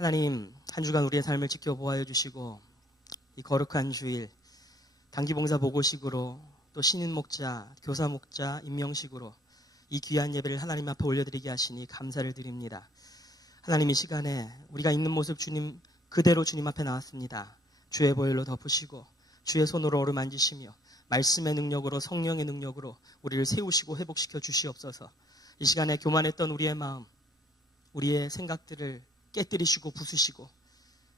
하나님, 한 주간 우리의 삶을 지켜보아해 주시고 이 거룩한 주일 단기봉사 보고식으로 또 신인 목자, 교사 목자 임명식으로 이 귀한 예배를 하나님 앞에 올려드리게 하시니 감사를 드립니다. 하나님, 이 시간에 우리가 있는 모습 주님 그대로 주님 앞에 나왔습니다. 주의 보혈로 덮으시고 주의 손으로 어루만지시며 말씀의 능력으로, 성령의 능력으로 우리를 세우시고 회복시켜 주시옵소서. 이 시간에 교만했던 우리의 마음, 우리의 생각들을 깨뜨리시고 부수시고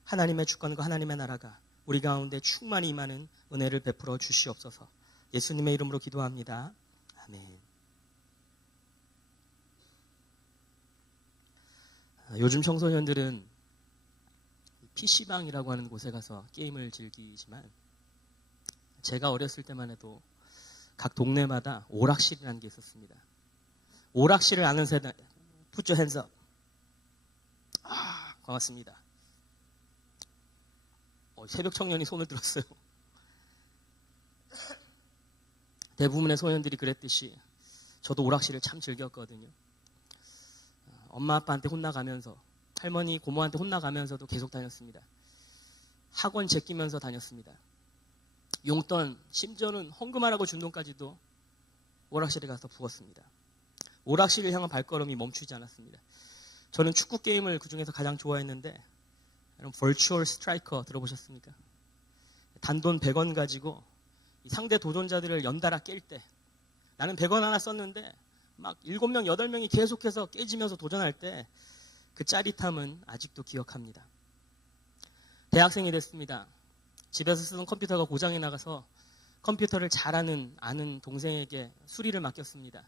하나님의 주권과 하나님의 나라가 우리 가운데 충만히 임하는 은혜를 베풀어 주시옵소서. 예수님의 이름으로 기도합니다. 아멘. 요즘 청소년들은 PC방이라고 하는 곳에 가서 게임을 즐기지만 제가 어렸을 때만 해도 각 동네마다 오락실이라는 게 있었습니다. 오락실을 아는 세대, put your hands up. 고맙습니다. 새벽 청년이 손을 들었어요. 대부분의 소년들이 그랬듯이 저도 오락실을 참 즐겼거든요. 엄마 아빠한테 혼나가면서, 할머니 고모한테 혼나가면서도 계속 다녔습니다. 학원 제끼면서 다녔습니다. 용돈, 심지어는 헌금하라고 준 돈까지도 오락실에 가서 부었습니다. 오락실을 향한 발걸음이 멈추지 않았습니다. 저는 축구 게임을 그중에서 가장 좋아했는데, 여러분 버추얼 스트라이커 들어보셨습니까? 단돈 100원 가지고 상대 도전자들을 연달아 깰 때, 나는 100원 하나 썼는데 막 7명, 8명이 계속해서 깨지면서 도전할 때 그 짜릿함은 아직도 기억합니다. 대학생이 됐습니다. 집에서 쓰던 컴퓨터가 고장이 나가서 컴퓨터를 잘 아는 동생에게 수리를 맡겼습니다.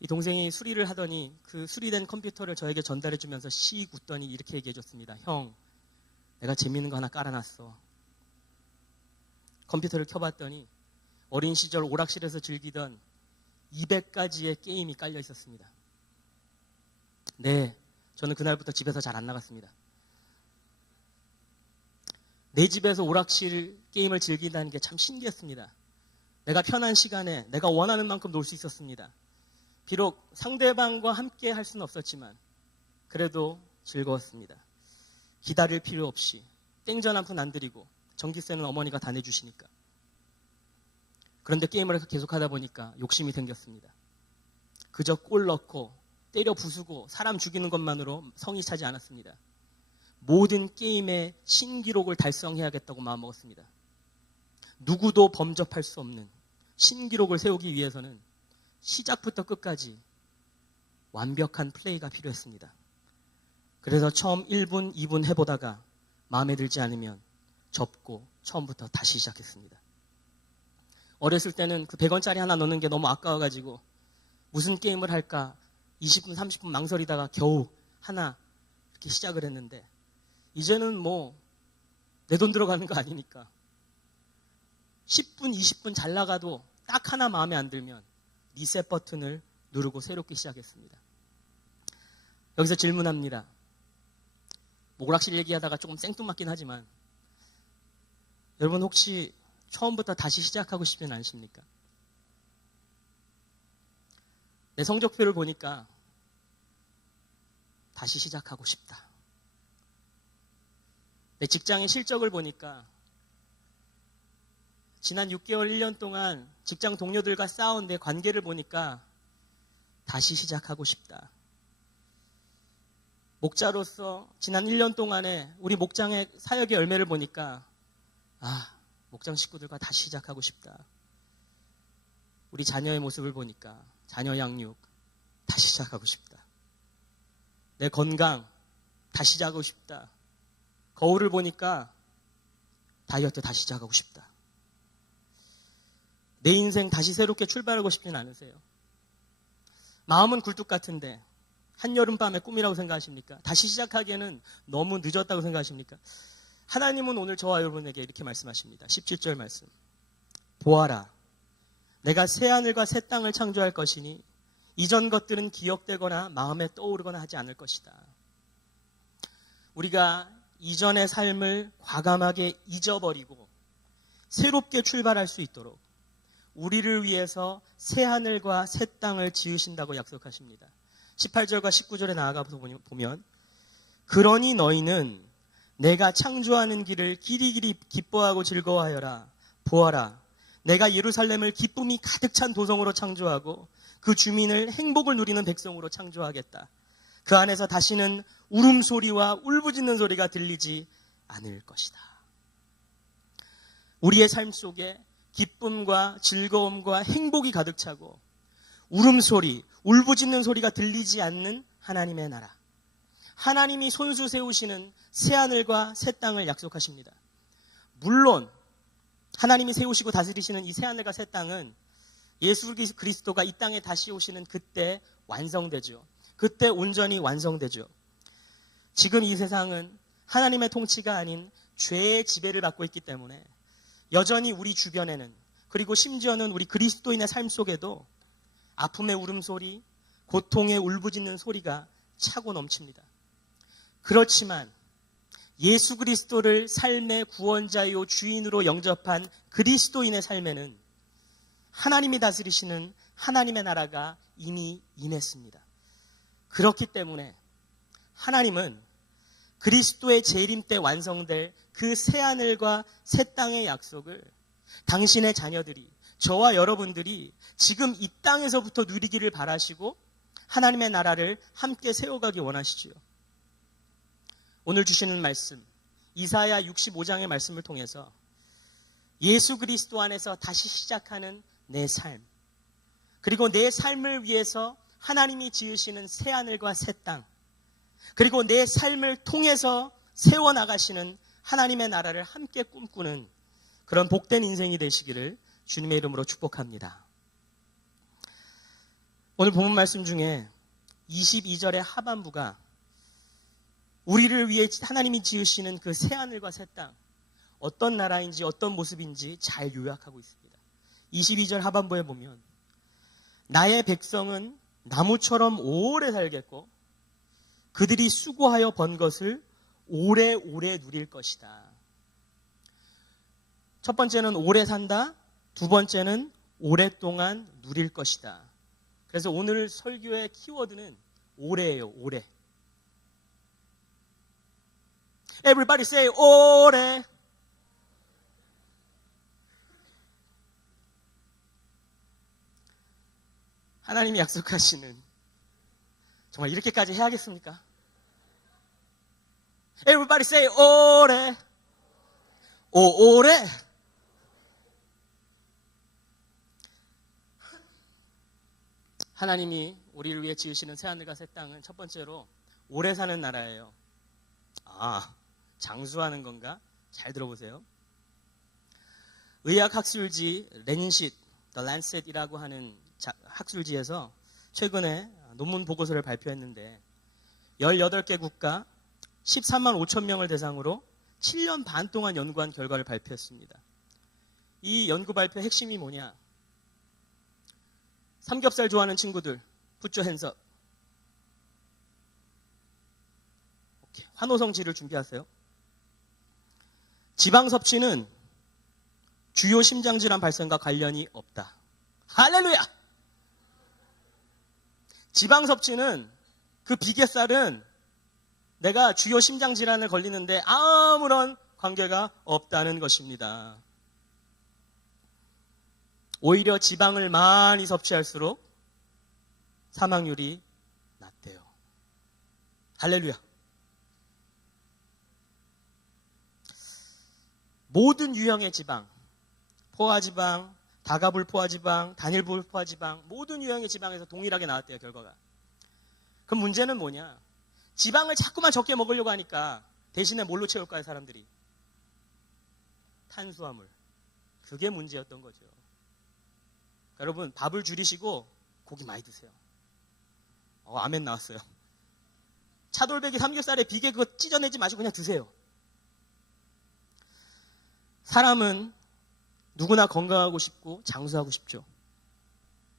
이 동생이 수리를 하더니 그 수리된 컴퓨터를 저에게 전달해주면서 씩 웃더니 이렇게 얘기해줬습니다. 형, 내가 재밌는 거 하나 깔아놨어. 컴퓨터를 켜봤더니 어린 시절 오락실에서 즐기던 200가지의 게임이 깔려 있었습니다. 네, 저는 그날부터 집에서 잘 안 나갔습니다. 내 집에서 오락실 게임을 즐긴다는 게 참 신기했습니다. 내가 편한 시간에 내가 원하는 만큼 놀 수 있었습니다. 비록 상대방과 함께 할 수는 없었지만 그래도 즐거웠습니다. 기다릴 필요 없이 땡전 한 푼 안 들이고 전기세는 어머니가 다 내주시니까. 그런데 게임을 계속 하다 보니까 욕심이 생겼습니다. 그저 골 넣고 때려 부수고 사람 죽이는 것만으로 성이 차지 않았습니다. 모든 게임의 신기록을 달성해야겠다고 마음먹었습니다. 누구도 범접할 수 없는 신기록을 세우기 위해서는 시작부터 끝까지 완벽한 플레이가 필요했습니다. 그래서 처음 1분, 2분 해보다가 마음에 들지 않으면 접고 처음부터 다시 시작했습니다. 어렸을 때는 그 100원짜리 하나 넣는 게 너무 아까워가지고 무슨 게임을 할까 20분, 30분 망설이다가 겨우 하나 이렇게 시작을 했는데 이제는 뭐 내 돈 들어가는 거 아니니까 10분, 20분 잘 나가도 딱 하나 마음에 안 들면 리셋 버튼을 누르고 새롭게 시작했습니다. 여기서 질문합니다. 오락실 얘기하다가 조금 생뚱맞긴 하지만 여러분 혹시 처음부터 다시 시작하고 싶지는 않으십니까? 내 성적표를 보니까 다시 시작하고 싶다. 내 직장의 실적을 보니까 지난 6개월, 1년 동안 직장 동료들과 쌓아온 내 관계를 보니까 다시 시작하고 싶다. 목자로서 지난 1년 동안에 우리 목장의 사역의 열매를 보니까 목장 식구들과 다시 시작하고 싶다. 우리 자녀의 모습을 보니까 자녀 양육 다시 시작하고 싶다. 내 건강 다시 시작하고 싶다. 거울을 보니까 다이어트 다시 시작하고 싶다. 내 인생 다시 새롭게 출발하고 싶진 않으세요? 마음은 굴뚝 같은데 한여름밤의 꿈이라고 생각하십니까? 다시 시작하기에는 너무 늦었다고 생각하십니까? 하나님은 오늘 저와 여러분에게 이렇게 말씀하십니다. 17절 말씀. 보아라, 내가 새하늘과 새 땅을 창조할 것이니 이전 것들은 기억되거나 마음에 떠오르거나 하지 않을 것이다. 우리가 이전의 삶을 과감하게 잊어버리고 새롭게 출발할 수 있도록 우리를 위해서 새하늘과 새 땅을 지으신다고 약속하십니다. 18절과 19절에 나아가 보면 그러니 너희는 내가 창조하는 길을 길이길이 기뻐하고 즐거워하여라. 보아라, 내가 예루살렘을 기쁨이 가득 찬 도성으로 창조하고 그 주민을 행복을 누리는 백성으로 창조하겠다. 그 안에서 다시는 울음소리와 울부짖는 소리가 들리지 않을 것이다. 우리의 삶 속에 기쁨과 즐거움과 행복이 가득 차고 울음소리, 울부짖는 소리가 들리지 않는 하나님의 나라. 하나님이 손수 세우시는 새하늘과 새 땅을 약속하십니다. 물론 하나님이 세우시고 다스리시는 이 새하늘과 새 땅은 예수 그리스도가 이 땅에 다시 오시는 그때 완성되죠. 그때 온전히 완성되죠. 지금 이 세상은 하나님의 통치가 아닌 죄의 지배를 받고 있기 때문에 여전히 우리 주변에는, 그리고 심지어는 우리 그리스도인의 삶 속에도 아픔의 울음소리, 고통의 울부짖는 소리가 차고 넘칩니다. 그렇지만 예수 그리스도를 삶의 구원자요 주인으로 영접한 그리스도인의 삶에는 하나님이 다스리시는 하나님의 나라가 이미 임했습니다. 그렇기 때문에 하나님은 그리스도의 재림 때 완성될 그 새하늘과 새 땅의 약속을 당신의 자녀들이, 저와 여러분들이 지금 이 땅에서부터 누리기를 바라시고 하나님의 나라를 함께 세워가기 원하시지요. 오늘 주시는 말씀, 이사야 65장의 말씀을 통해서 예수 그리스도 안에서 다시 시작하는 내 삶, 그리고 내 삶을 위해서 하나님이 지으시는 새하늘과 새 땅, 그리고 내 삶을 통해서 세워나가시는 하나님의 나라를 함께 꿈꾸는 그런 복된 인생이 되시기를 주님의 이름으로 축복합니다. 오늘 본문 말씀 중에 22절의 하반부가 우리를 위해 하나님이 지으시는 그 새하늘과 새 땅, 어떤 나라인지 어떤 모습인지 잘 요약하고 있습니다. 22절 하반부에 보면 나의 백성은 나무처럼 오래 살겠고 그들이 수고하여 번 것을 오래오래 누릴 것이다. 첫 번째는 오래 산다. 두 번째는 오랫동안 누릴 것이다. 그래서 오늘 설교의 키워드는 오래예요. 오래. Everybody say 오래. 하나님이 약속하시는, 정말 이렇게까지 해야겠습니까? Everybody say 오래. 오래. 하나님이 우리를 위해 지으시는 새하늘과 새 땅은 첫 번째로 오래 사는 나라예요. 아, 장수하는 건가? 잘 들어보세요. 의학학술지 레닌식, The Lancet이라고 하는 학술지에서 최근에 논문 보고서를 발표했는데 18개 국가 13만 5천 명을 대상으로 7년 반 동안 연구한 결과를 발표했습니다. 이 연구 발표의 핵심이 뭐냐? 삼겹살 좋아하는 친구들, put your hands up. 오케이. 환호성지를 준비하세요. 지방 섭취는 주요 심장질환 발생과 관련이 없다. 할렐루야! 지방 섭취는, 그 비계살은 내가 주요 심장질환을 걸리는데 아무런 관계가 없다는 것입니다. 오히려 지방을 많이 섭취할수록 사망률이 낮대요. 할렐루야. 모든 유형의 지방, 포화지방, 다가불 포화지방, 단일불 포화지방, 모든 유형의 지방에서 동일하게 나왔대요, 결과가. 그럼 문제는 뭐냐? 지방을 자꾸만 적게 먹으려고 하니까 대신에 뭘로 채울까요, 사람들이? 탄수화물. 그게 문제였던 거죠. 여러분, 밥을 줄이시고 고기 많이 드세요. 아멘 나왔어요. 차돌박이 삼겹살에 비계 그거 찢어내지 마시고 그냥 드세요. 사람은 누구나 건강하고 싶고 장수하고 싶죠.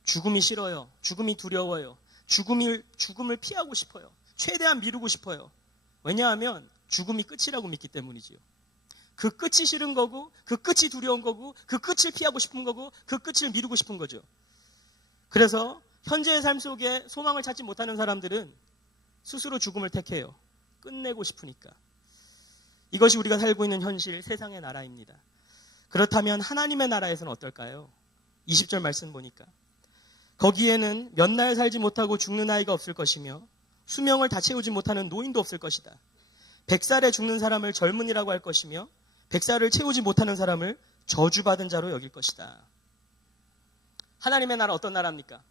죽음이 싫어요. 죽음이 두려워요. 죽음을 피하고 싶어요. 최대한 미루고 싶어요. 왜냐하면 죽음이 끝이라고 믿기 때문이지요. 그 끝이 싫은 거고, 그 끝이 두려운 거고, 그 끝을 피하고 싶은 거고, 그 끝을 미루고 싶은 거죠. 그래서 현재의 삶 속에 소망을 찾지 못하는 사람들은 스스로 죽음을 택해요. 끝내고 싶으니까. 이것이 우리가 살고 있는 현실, 세상의 나라입니다. 그렇다면 하나님의 나라에서는 어떨까요? 20절 말씀 보니까 거기에는 몇 날 살지 못하고 죽는 아이가 없을 것이며 수명을 다 채우지 못하는 노인도 없을 것이다. 100살에 죽는 사람을 젊은이라고 할 것이며 100살을 채우지 못하는 사람을 저주받은 자로 여길 것이다. 하나님의 나라 어떤 나라입니까?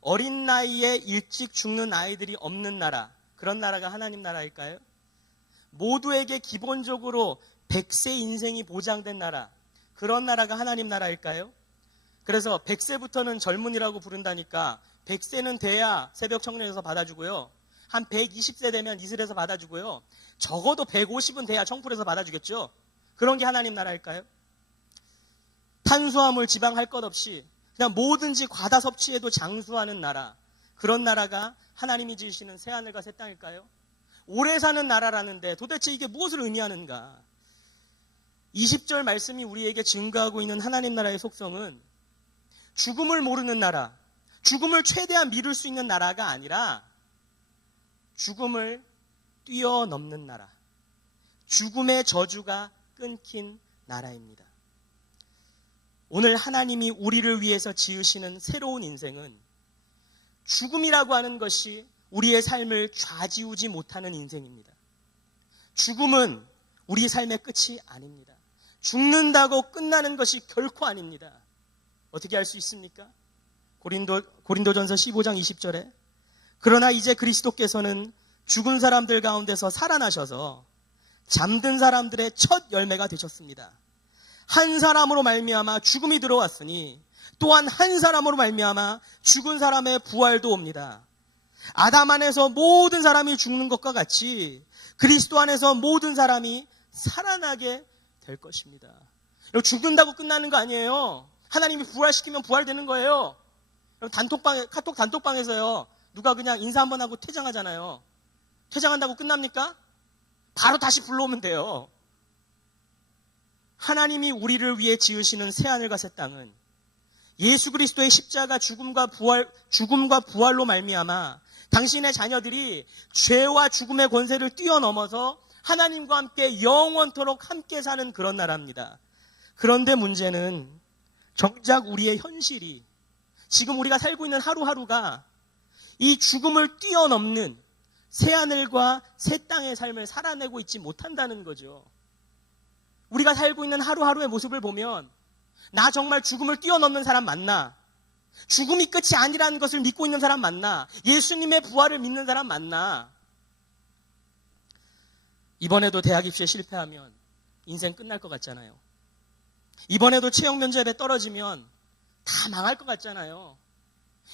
어린 나이에 일찍 죽는 아이들이 없는 나라, 그런 나라가 하나님 나라일까요? 모두에게 기본적으로 100세 인생이 보장된 나라, 그런 나라가 하나님 나라일까요? 그래서 100세부터는 젊은이라고 부른다니까 100세는 돼야 새벽 청년에서 받아주고요. 한 120세 되면 이슬에서 받아주고요. 적어도 150은 돼야 청풀에서 받아주겠죠. 그런 게 하나님 나라일까요? 탄수화물, 지방 할 것 없이 그냥 뭐든지 과다 섭취해도 장수하는 나라, 그런 나라가 하나님이 지으시는 새하늘과 새 땅일까요? 오래 사는 나라라는데 도대체 이게 무엇을 의미하는가? 20절 말씀이 우리에게 증거하고 있는 하나님 나라의 속성은 죽음을 모르는 나라, 죽음을 최대한 미룰 수 있는 나라가 아니라 죽음을 뛰어넘는 나라, 죽음의 저주가 끊긴 나라입니다. 오늘 하나님이 우리를 위해서 지으시는 새로운 인생은 죽음이라고 하는 것이 우리의 삶을 좌지우지 못하는 인생입니다. 죽음은 우리 삶의 끝이 아닙니다. 죽는다고 끝나는 것이 결코 아닙니다. 어떻게 할 수 있습니까? 고린도전서 15장 20절에 그러나 이제 그리스도께서는 죽은 사람들 가운데서 살아나셔서 잠든 사람들의 첫 열매가 되셨습니다. 한 사람으로 말미암아 죽음이 들어왔으니 또한 한 사람으로 말미암아 죽은 사람의 부활도 옵니다. 아담 안에서 모든 사람이 죽는 것과 같이 그리스도 안에서 모든 사람이 살아나게 될 것입니다. 죽는다고 끝나는 거 아니에요. 하나님이 부활시키면 부활되는 거예요. 카톡 단톡방에서요, 누가 그냥 인사 한번 하고 퇴장하잖아요. 퇴장한다고 끝납니까? 바로 다시 불러오면 돼요. 하나님이 우리를 위해 지으시는 새하늘과 새 땅은 예수 그리스도의 십자가 죽음과 부활로 말미암아 당신의 자녀들이 죄와 죽음의 권세를 뛰어넘어서 하나님과 함께 영원토록 함께 사는 그런 나라입니다. 그런데 문제는 정작 우리의 현실이, 지금 우리가 살고 있는 하루하루가 이 죽음을 뛰어넘는 새하늘과 새 땅의 삶을 살아내고 있지 못한다는 거죠. 우리가 살고 있는 하루하루의 모습을 보면 나 정말 죽음을 뛰어넘는 사람 맞나? 죽음이 끝이 아니라는 것을 믿고 있는 사람 맞나? 예수님의 부활을 믿는 사람 맞나? 이번에도 대학 입시에 실패하면 인생 끝날 것 같잖아요. 이번에도 채용 면접에 떨어지면 다 망할 것 같잖아요.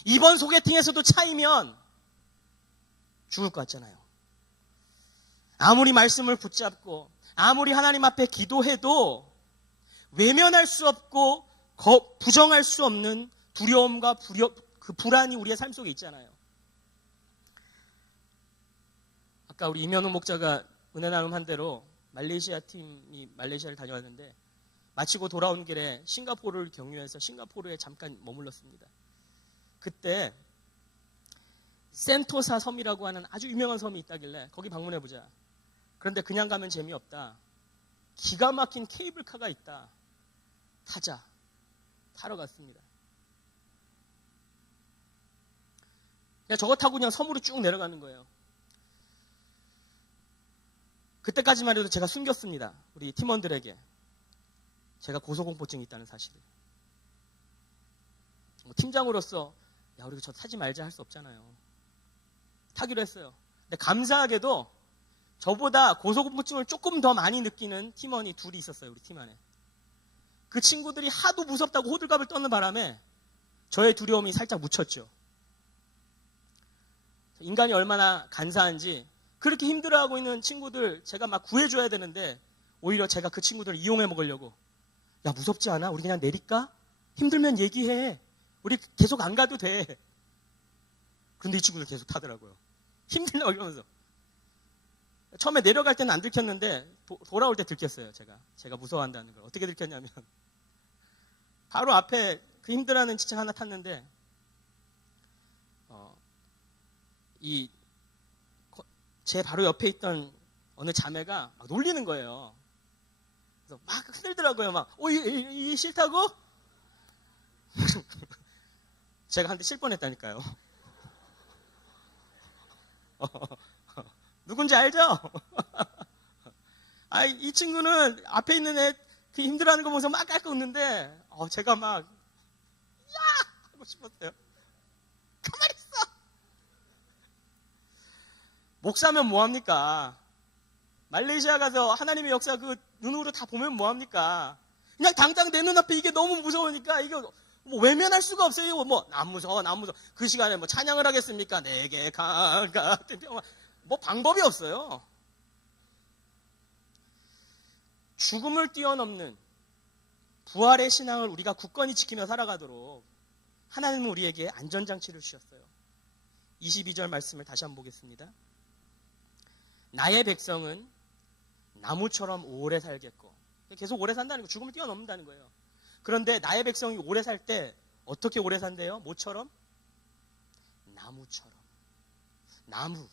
이번 소개팅에서도 차이면 죽을 것 같잖아요. 아무리 말씀을 붙잡고 아무리 하나님 앞에 기도해도 외면할 수 없고 부정할 수 없는 두려움과 그 불안이 우리의 삶 속에 있잖아요. 아까 우리 임현웅 목자가 은혜 나눔한 대로 말레이시아 팀이 말레이시아를 다녀왔는데 마치고 돌아온 길에 싱가포르를 경유해서 싱가포르에 잠깐 머물렀습니다. 그때 센토사 섬이라고 하는 아주 유명한 섬이 있다길래 거기 방문해보자. 그런데 그냥 가면 재미없다. 기가 막힌 케이블카가 있다. 타자. 타러 갔습니다. 그냥 저거 타고 그냥 섬으로 쭉 내려가는 거예요. 그때까지만 해도 제가 숨겼습니다. 우리 팀원들에게. 제가 고소공포증이 있다는 사실을. 팀장으로서 야, 우리 저 타지 말자 할 수 없잖아요. 타기로 했어요. 근데 감사하게도 저보다 고소공포증을 조금 더 많이 느끼는 팀원이 둘이 있었어요. 우리 팀 안에. 그 친구들이 하도 무섭다고 호들갑을 떠는 바람에 저의 두려움이 살짝 묻혔죠. 인간이 얼마나 간사한지 그렇게 힘들어하고 있는 친구들 제가 막 구해줘야 되는데 오히려 제가 그 친구들을 이용해 먹으려고 야, 무섭지 않아? 우리 그냥 내릴까? 힘들면 얘기해. 우리 계속 안 가도 돼. 근데 이 친구들 계속 타더라고요. 힘들나 이러면서. 처음에 내려갈 때는 안 들켰는데 돌아올 때 들켰어요. 제가 무서워한다는 걸. 어떻게 들켰냐면 바로 앞에 그 힘들어하는 지청 하나 탔는데 이 제 바로 옆에 있던 어느 자매가 막 놀리는 거예요. 그래서 막 흔들더라고요. 막, 이 싫다고? 제가 한 대 칠 뻔했다니까요. 누군지 알죠? 이 친구는 앞에 있는 애 그 힘들어하는 거 보면서 막 깔깔 웃는데, 제가 막, 야! 하고 싶었어요. 가만히 있어! 목사면 뭐합니까? 말레이시아 가서 하나님의 역사 그 눈으로 다 보면 뭐합니까? 그냥 당장 내 눈앞에 이게 너무 무서우니까 이게 뭐 외면할 수가 없어요. 뭐, 안 무서워. 그 시간에 뭐 찬양을 하겠습니까? 내게 같은 평화. 뭐 방법이 없어요. 죽음을 뛰어넘는 부활의 신앙을 우리가 굳건히 지키며 살아가도록 하나님은 우리에게 안전장치를 주셨어요. 22절 말씀을 다시 한번 보겠습니다. 나의 백성은 나무처럼 오래 살겠고, 계속 오래 산다는 거, 죽음을 뛰어넘는다는 거예요. 그런데 나의 백성이 오래 살 때 어떻게 오래 산대요? 뭐처럼? 나무처럼. 나무.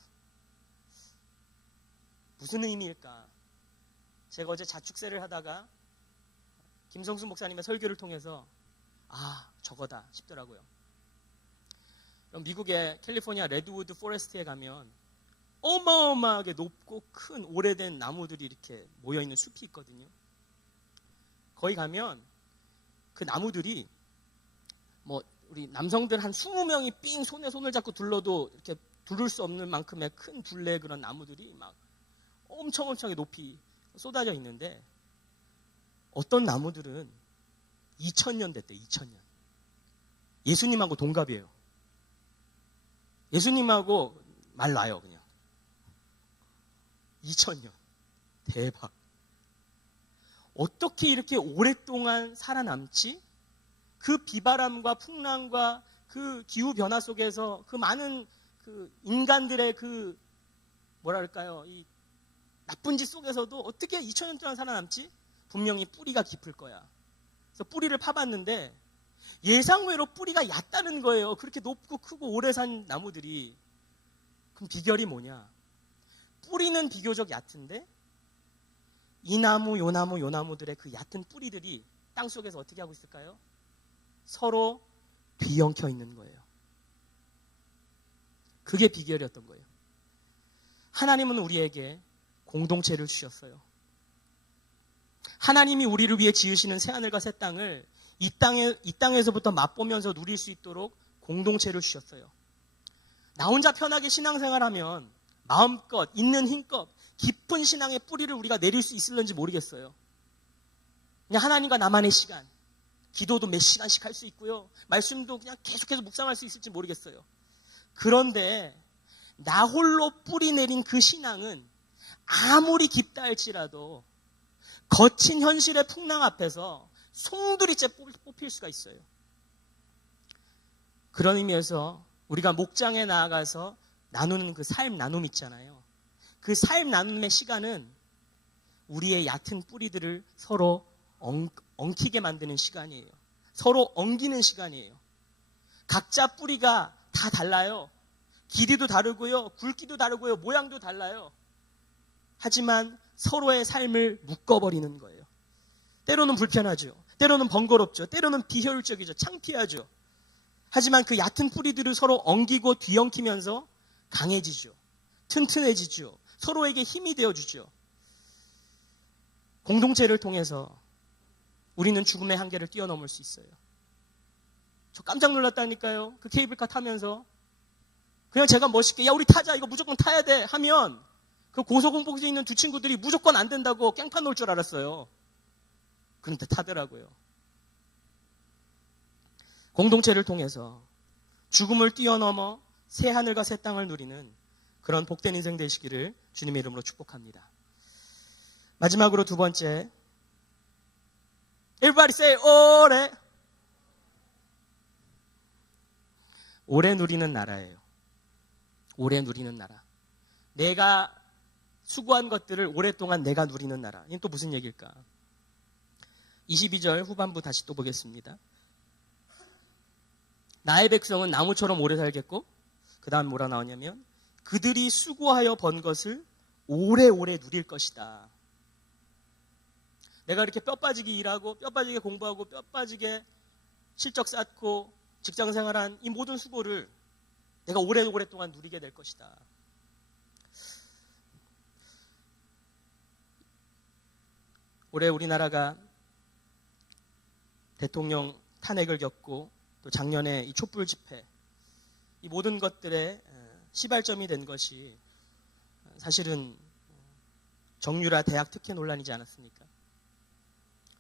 무슨 의미일까? 제가 어제 자축세를 하다가 김성수 목사님의 설교를 통해서 저거다 싶더라고요. 미국의 캘리포니아 레드우드 포레스트에 가면 어마어마하게 높고 큰 오래된 나무들이 이렇게 모여있는 숲이 있거든요. 거기 가면 그 나무들이 뭐 우리 남성들 한 20명이 삥 손에 손을 잡고 둘러도 이렇게 두를 수 없는 만큼의 큰 둘레 그런 나무들이 막 엄청나게 높이 쏟아져 있는데, 어떤 나무들은 2000년 됐대. 2000년. 예수님하고 동갑이에요. 예수님하고 말 나요. 그냥 2000년. 대박. 어떻게 이렇게 오랫동안 살아남지? 그 비바람과 풍랑과 그 기후 변화 속에서 그 많은 그 인간들의 그 뭐랄까요, 이 나쁜 짓 속에서도 어떻게 2000년 동안 살아남지? 분명히 뿌리가 깊을 거야. 그래서 뿌리를 파봤는데 예상외로 뿌리가 얕다는 거예요. 그렇게 높고 크고 오래 산 나무들이. 그럼 비결이 뭐냐? 뿌리는 비교적 얕은데 이 나무, 요 나무, 요 나무들의 그 얕은 뿌리들이 땅속에서 어떻게 하고 있을까요? 서로 뒤엉켜 있는 거예요. 그게 비결이었던 거예요. 하나님은 우리에게 공동체를 주셨어요. 하나님이 우리를 위해 지으시는 새하늘과 새 땅을 이 땅에서부터 맛보면서 누릴 수 있도록 공동체를 주셨어요. 나 혼자 편하게 신앙생활하면 마음껏 있는 힘껏 깊은 신앙의 뿌리를 우리가 내릴 수 있을는지 모르겠어요. 그냥 하나님과 나만의 시간, 기도도 몇 시간씩 할 수 있고요. 말씀도 그냥 계속해서 묵상할 수 있을지 모르겠어요. 그런데 나 홀로 뿌리 내린 그 신앙은 아무리 깊다 할지라도 거친 현실의 풍랑 앞에서 송두리째 뽑힐 수가 있어요. 그런 의미에서 우리가 목장에 나아가서 나누는 그 삶 나눔 있잖아요. 그 삶 나눔의 시간은 우리의 얕은 뿌리들을 서로 엉키게 만드는 시간이에요. 서로 엉기는 시간이에요. 각자 뿌리가 다 달라요. 길이도 다르고요. 굵기도 다르고요. 모양도 달라요. 하지만 서로의 삶을 묶어버리는 거예요. 때로는 불편하죠. 때로는 번거롭죠. 때로는 비효율적이죠. 창피하죠. 하지만 그 얕은 뿌리들을 서로 엉기고 뒤엉키면서 강해지죠. 튼튼해지죠. 서로에게 힘이 되어주죠. 공동체를 통해서 우리는 죽음의 한계를 뛰어넘을 수 있어요. 저 깜짝 놀랐다니까요. 그 케이블카 타면서 그냥 제가 멋있게 야 우리 타자 이거 무조건 타야 돼 하면 그 고소공포증 있는 두 친구들이 무조건 안 된다고 깽판 놓을 줄 알았어요. 그런데 타더라고요. 공동체를 통해서 죽음을 뛰어넘어 새 하늘과 새 땅을 누리는 그런 복된 인생 되시기를 주님의 이름으로 축복합니다. 마지막으로 두 번째, Everybody say 오래. 오래 누리는 나라예요. 오래 누리는 나라. 내가 수고한 것들을 오랫동안 내가 누리는 나라. 이건 또 무슨 얘기일까? 22절 후반부 다시 또 보겠습니다. 나의 백성은 나무처럼 오래 살겠고, 그 다음 뭐라 나오냐면 그들이 수고하여 번 것을 오래오래 누릴 것이다. 내가 이렇게 뼈 빠지게 일하고 뼈 빠지게 공부하고 뼈 빠지게 실적 쌓고 직장 생활한 이 모든 수고를 내가 오랫동안 누리게 될 것이다. 올해 우리나라가 대통령 탄핵을 겪고 또 작년에 이 촛불 집회, 이 모든 것들의 시발점이 된 것이 사실은 정유라 대학 특혜 논란이지 않았습니까?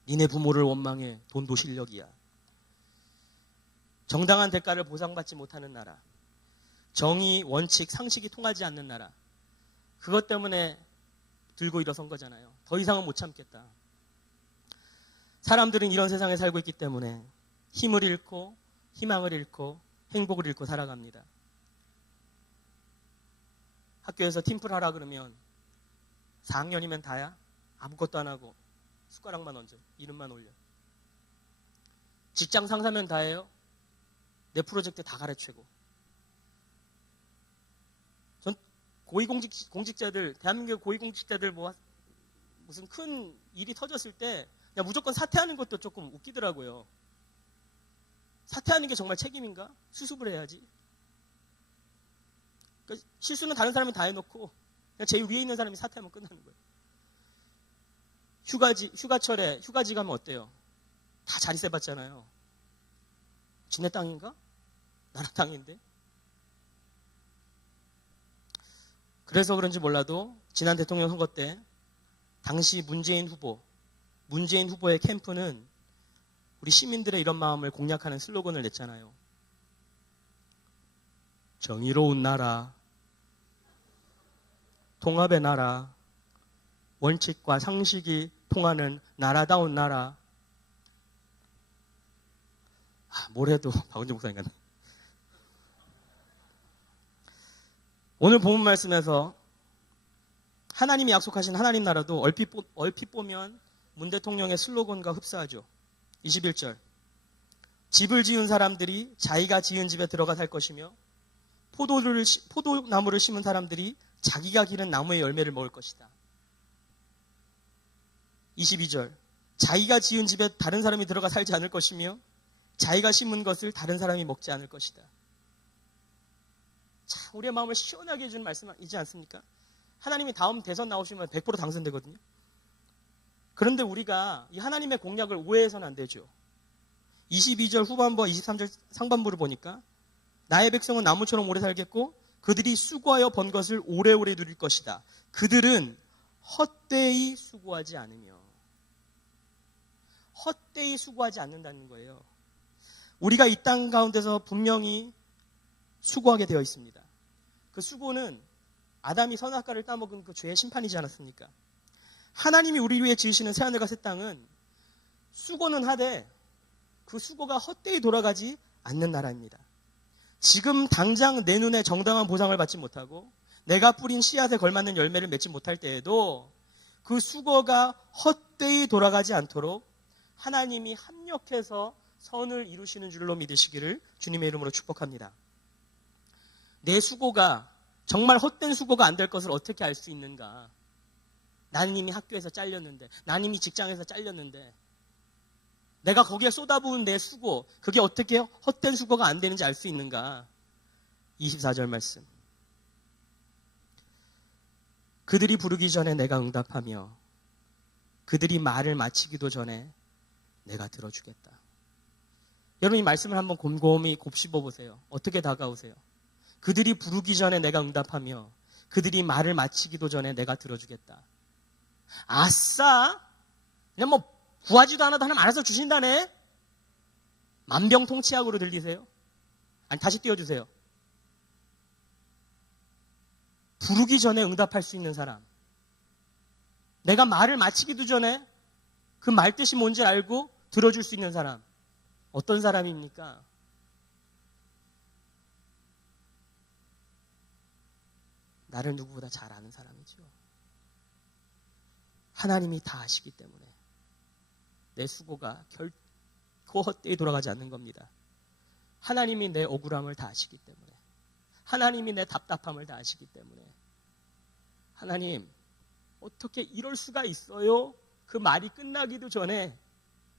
니네 부모를 원망해 돈도 실력이야. 정당한 대가를 보상받지 못하는 나라, 정의, 원칙, 상식이 통하지 않는 나라, 그것 때문에 들고 일어선 거잖아요. 더 이상은 못 참겠다. 사람들은 이런 세상에 살고 있기 때문에 힘을 잃고 희망을 잃고 행복을 잃고 살아갑니다. 학교에서 팀플 하라 그러면 4학년이면 다야? 아무것도 안 하고 숟가락만 얹어, 이름만 올려. 직장 상사면 다예요? 내 프로젝트 다 가르치고. 전 고위공직자들, 대한민국 고위공직자들 무슨 큰 일이 터졌을 때 그냥 무조건 사퇴하는 것도 조금 웃기더라고요. 사퇴하는 게 정말 책임인가? 수습을 해야지. 그러니까 실수는 다른 사람이 다 해놓고 그냥 제일 위에 있는 사람이 사퇴하면 끝나는 거예요. 휴가철에 휴가지 가면 어때요? 다 자리세 받잖아요. 지네 땅인가? 나라 땅인데. 그래서 그런지 몰라도 지난 대통령 선거 때 당시 문재인 후보의 캠프는 우리 시민들의 이런 마음을 공략하는 슬로건을 냈잖아요. 정의로운 나라, 통합의 나라, 원칙과 상식이 통하는 나라다운 나라. 뭘 해도 박은진 목사님 같네. 오늘 본문 말씀에서 하나님이 약속하신 하나님 나라도 얼핏 보면 문 대통령의 슬로건과 흡사하죠. 21절. 집을 지은 사람들이 자기가 지은 집에 들어가 살 것이며 포도나무를 심은 사람들이 자기가 기른 나무의 열매를 먹을 것이다. 22절. 자기가 지은 집에 다른 사람이 들어가 살지 않을 것이며 자기가 심은 것을 다른 사람이 먹지 않을 것이다. 참 우리의 마음을 시원하게 해주는 말씀이지 않습니까? 하나님이 다음 대선 나오시면 100% 당선되거든요. 그런데 우리가 이 하나님의 공약을 오해해서는 안 되죠. 22절 후반부와 23절 상반부를 보니까 나의 백성은 나무처럼 오래 살겠고 그들이 수고하여 번 것을 오래오래 누릴 것이다. 그들은 헛되이 수고하지 않으며. 헛되이 수고하지 않는다는 거예요. 우리가 이 땅 가운데서 분명히 수고하게 되어 있습니다. 그 수고는 아담이 선악과를 따먹은 그 죄의 심판이지 않았습니까? 하나님이 우리 위해 지으시는 새하늘과 새 땅은 수고는 하되 그 수고가 헛되이 돌아가지 않는 나라입니다. 지금 당장 내 눈에 정당한 보상을 받지 못하고 내가 뿌린 씨앗에 걸맞는 열매를 맺지 못할 때에도 그 수고가 헛되이 돌아가지 않도록 하나님이 합력해서 선을 이루시는 줄로 믿으시기를 주님의 이름으로 축복합니다. 내 수고가 정말 헛된 수고가 안 될 것을 어떻게 알 수 있는가? 나는 이미 학교에서 잘렸는데, 나는 이미 직장에서 잘렸는데, 내가 거기에 쏟아부은 내 수고, 그게 어떻게 헛된 수고가 안 되는지 알 수 있는가? 24절 말씀. 그들이 부르기 전에 내가 응답하며 그들이 말을 마치기도 전에 내가 들어주겠다. 여러분 이 말씀을 한번 곰곰이 곱씹어 보세요. 어떻게 다가오세요? 그들이 부르기 전에 내가 응답하며 그들이 말을 마치기도 전에 내가 들어주겠다. 아싸! 그냥 구하지도 않아도 하나님 알아서 주신다네? 만병통치약으로 들리세요? 아니 다시 띄워주세요. 부르기 전에 응답할 수 있는 사람. 내가 말을 마치기도 전에 그 말 뜻이 뭔지 알고 들어줄 수 있는 사람. 어떤 사람입니까? 나를 누구보다 잘 아는 사람이죠. 하나님이 다 아시기 때문에 내 수고가 결코 헛되이 돌아가지 않는 겁니다. 하나님이 내 억울함을 다 아시기 때문에 하나님이 내 답답함을 다 아시기 때문에. 하나님, 어떻게 이럴 수가 있어요? 그 말이 끝나기도 전에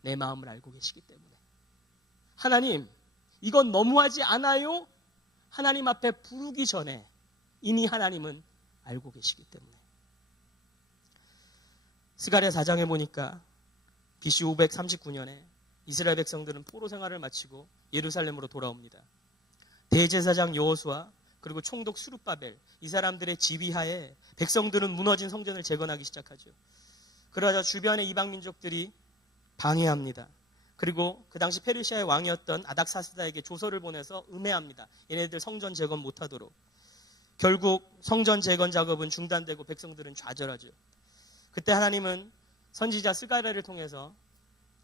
내 마음을 알고 계시기 때문에. 하나님, 이건 너무하지 않아요? 하나님 앞에 부르기 전에 이미 하나님은 알고 계시기 때문에. 스가랴 4장에 보니까 BC 539년에 이스라엘 백성들은 포로 생활을 마치고 예루살렘으로 돌아옵니다. 대제사장 여호수아 그리고 총독 스룹바벨, 이 사람들의 지휘하에 백성들은 무너진 성전을 재건하기 시작하죠. 그러자 주변의 이방 민족들이 방해합니다. 그리고 그 당시 페르시아의 왕이었던 아닥사스다에게 조서를 보내서 음해합니다. 얘네들 성전 재건 못하도록. 결국 성전 재건 작업은 중단되고 백성들은 좌절하죠. 그때 하나님은 선지자 스가랴를 통해서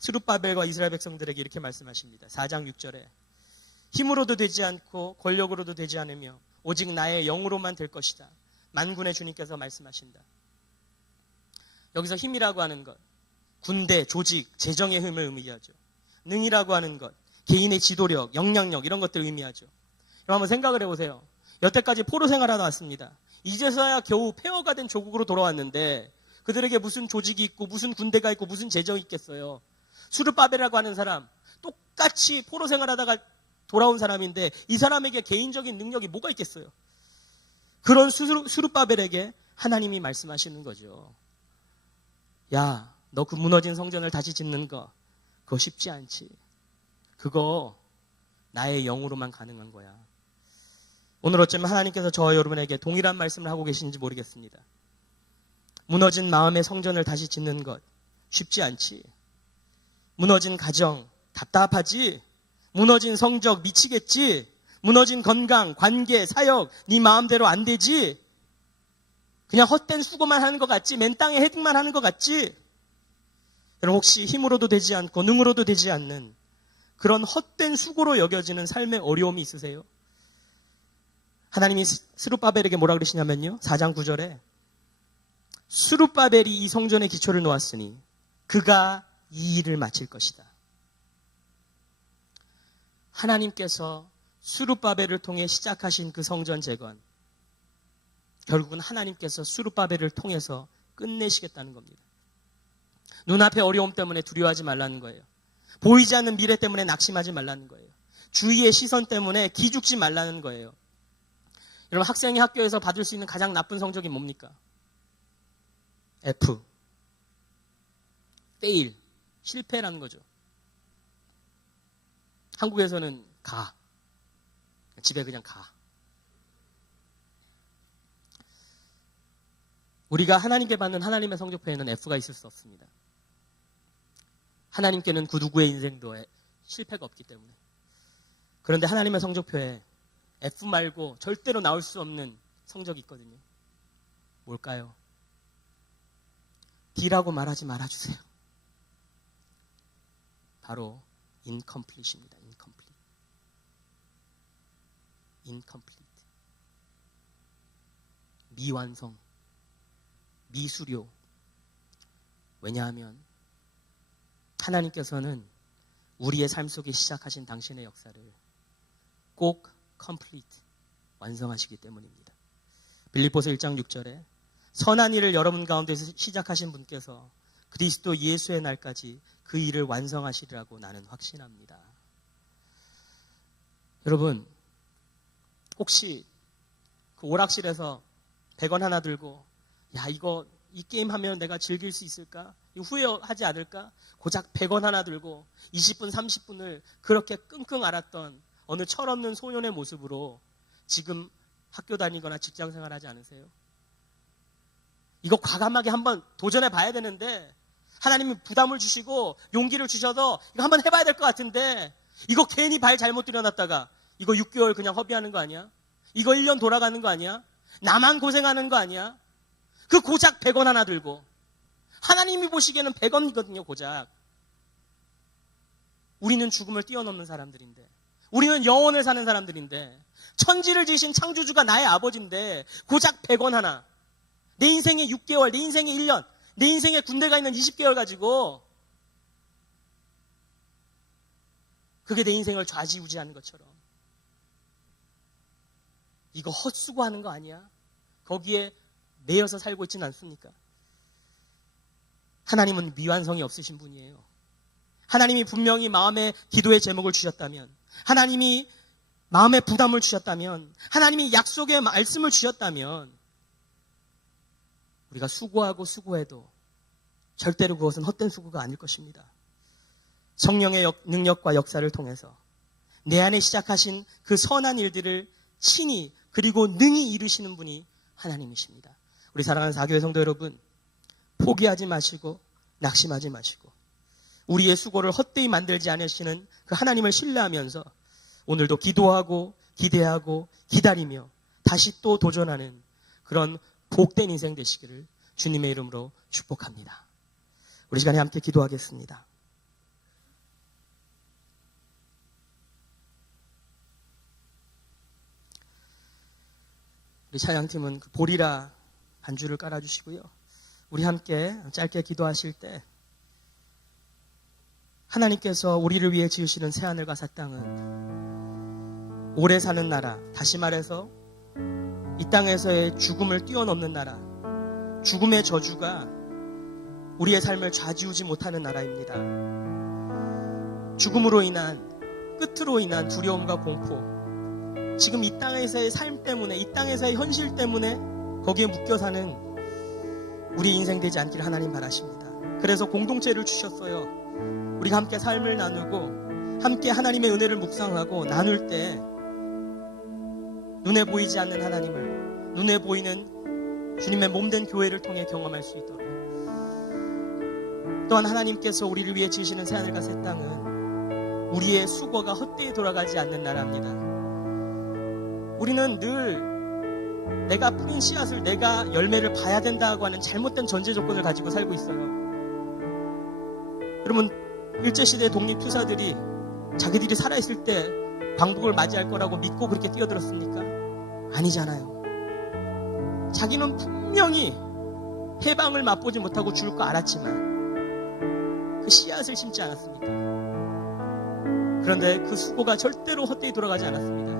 스룹바벨과 이스라엘 백성들에게 이렇게 말씀하십니다. 4장 6절에 힘으로도 되지 않고 권력으로도 되지 않으며 오직 나의 영으로만 될 것이다. 만군의 주님께서 말씀하신다. 여기서 힘이라고 하는 것, 군대, 조직, 재정의 힘을 의미하죠. 능이라고 하는 것, 개인의 지도력, 역량력 이런 것들을 의미하죠. 그럼 한번 생각을 해보세요. 여태까지 포로 생활하다 왔습니다. 이제서야 겨우 폐허가 된 조국으로 돌아왔는데 그들에게 무슨 조직이 있고 무슨 군대가 있고 무슨 재정이 있겠어요. 수르바벨이라고 하는 사람, 똑같이 포로 생활하다가 돌아온 사람인데 이 사람에게 개인적인 능력이 뭐가 있겠어요. 그런 수르바벨에게 하나님이 말씀하시는 거죠. 야, 너 그 무너진 성전을 다시 짓는 거 그거 쉽지 않지. 그거 나의 영으로만 가능한 거야. 오늘 어쩌면 하나님께서 저와 여러분에게 동일한 말씀을 하고 계신지 모르겠습니다. 무너진 마음의 성전을 다시 짓는 것 쉽지 않지. 무너진 가정 답답하지. 무너진 성적 미치겠지. 무너진 건강, 관계, 사역 네 마음대로 안 되지. 그냥 헛된 수고만 하는 것 같지. 맨 땅에 헤딩만 하는 것 같지. 여러분 혹시 힘으로도 되지 않고 능으로도 되지 않는 그런 헛된 수고로 여겨지는 삶의 어려움이 있으세요? 하나님이 스룹바벨에게 뭐라 그러시냐면요. 4장 9절에 스룹바벨이 이 성전의 기초를 놓았으니 그가 이 일을 마칠 것이다. 하나님께서 스룹바벨을 통해 시작하신 그 성전 재건, 결국은 하나님께서 스룹바벨을 통해서 끝내시겠다는 겁니다. 눈앞의 어려움 때문에 두려워하지 말라는 거예요. 보이지 않는 미래 때문에 낙심하지 말라는 거예요. 주위의 시선 때문에 기죽지 말라는 거예요. 여러분 학생이 학교에서 받을 수 있는 가장 나쁜 성적이 뭡니까? F. fail. 실패라는 거죠. 한국에서는 가. 집에 그냥 가. 우리가 하나님께 받는 하나님의 성적표에는 F가 있을 수 없습니다. 하나님께는 그 누구의 인생도 실패가 없기 때문에. 그런데 하나님의 성적표에 F 말고 절대로 나올 수 없는 성적이 있거든요. 뭘까요? D라고 말하지 말아주세요. 바로 incomplete입니다. incomplete. 미완성, 미수료. 왜냐하면 하나님께서는 우리의 삶 속에 시작하신 당신의 역사를 꼭 complete, 완성하시기 때문입니다. 빌립보서 1장 6절에 선한 일을 여러분 가운데서 시작하신 분께서 그리스도 예수의 날까지 그 일을 완성하시리라고 나는 확신합니다. 여러분 혹시 그 오락실에서 100원 하나 들고 야 이 게임 하면 내가 즐길 수 있을까? 후회하지 않을까? 고작 100원 하나 들고 20분 30분을 그렇게 끙끙 앓았던 어느 철없는 소년의 모습으로 지금 학교 다니거나 직장 생활하지 않으세요? 이거 과감하게 한번 도전해 봐야 되는데 하나님이 부담을 주시고 용기를 주셔서 이거 한번 해봐야 될 것 같은데 이거 괜히 발 잘못 들여놨다가 이거 6개월 그냥 허비하는 거 아니야? 이거 1년 돌아가는 거 아니야? 나만 고생하는 거 아니야? 그 고작 100원 하나 들고 하나님이 보시기에는 100원이거든요. 고작. 우리는 죽음을 뛰어넘는 사람들인데 우리는 영원을 사는 사람들인데 천지를 지으신 창조주가 나의 아버지인데 고작 100원 하나 내 인생의 6개월, 내 인생의 1년, 내 인생에 군대가 있는 20개월 가지고 그게 내 인생을 좌지우지하는 것처럼 이거 헛수고하는 거 아니야? 거기에 매여서 살고 있지는 않습니까? 하나님은 미완성이 없으신 분이에요. 하나님이 분명히 마음에 기도의 제목을 주셨다면, 하나님이 마음에 부담을 주셨다면, 하나님이 약속의 말씀을 주셨다면, 우리가 수고하고 수고해도 절대로 그것은 헛된 수고가 아닐 것입니다. 성령의 능력과 역사를 통해서 내 안에 시작하신 그 선한 일들을 친히 그리고 능히 이루시는 분이 하나님이십니다. 우리 사랑하는 사교회 성도 여러분, 포기하지 마시고 낙심하지 마시고 우리의 수고를 헛되이 만들지 않으시는 그 하나님을 신뢰하면서 오늘도 기도하고 기대하고 기다리며 다시 또 도전하는 그런 복된 인생 되시기를 주님의 이름으로 축복합니다. 우리 시간에 함께 기도하겠습니다. 우리 찬양팀은 그 보리라 반주를 깔아주시고요. 우리 함께 짧게 기도하실 때 하나님께서 우리를 위해 지으시는 새하늘과 새 땅은 오래 사는 나라, 다시 말해서 이 땅에서의 죽음을 뛰어넘는 나라, 죽음의 저주가 우리의 삶을 좌지우지 못하는 나라입니다. 죽음으로 인한, 끝으로 인한 두려움과 공포, 지금 이 땅에서의 삶 때문에, 이 땅에서의 현실 때문에 거기에 묶여 사는 우리 인생 되지 않기를 하나님 바라십니다. 그래서 공동체를 주셨어요. 우리가 함께 삶을 나누고 함께 하나님의 은혜를 묵상하고 나눌 때 눈에 보이지 않는 하나님을, 눈에 보이는 주님의 몸된 교회를 통해 경험할 수 있도록, 또한 하나님께서 우리를 위해 지으시는 새하늘과 새 땅은 우리의 수고가 헛되이 돌아가지 않는 나라입니다. 우리는 늘 내가 뿌린 씨앗을, 내가 열매를 봐야 된다고 하는 잘못된 전제 조건을 가지고 살고 있어요. 여러분, 일제시대 독립투사들이 자기들이 살아있을 때 광복을 맞이할 거라고 믿고 그렇게 뛰어들었습니까? 아니잖아요. 자기는 분명히 해방을 맛보지 못하고 죽을 거 알았지만 그 씨앗을 심지 않았습니까? 그런데 그 수고가 절대로 헛되이 돌아가지 않았습니다.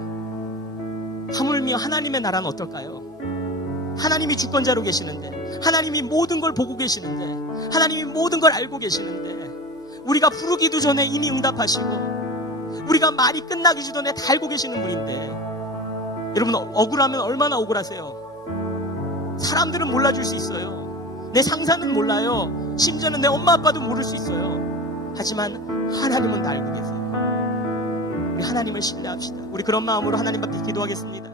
하물며 하나님의 나라는 어떨까요? 하나님이 주권자로 계시는데, 하나님이 모든 걸 보고 계시는데, 하나님이 모든 걸 알고 계시는데, 우리가 부르기도 전에 이미 응답하시고, 우리가 말이 끝나기 전에 다 알고 계시는 분인데, 여러분, 억울하면 얼마나 억울하세요? 사람들은 몰라줄 수 있어요. 내 상사는 몰라요. 심지어는 내 엄마 아빠도 모를 수 있어요. 하지만 하나님은 다 알고 계세요. 우리 하나님을 신뢰합시다. 우리 그런 마음으로 하나님 앞에 기도하겠습니다.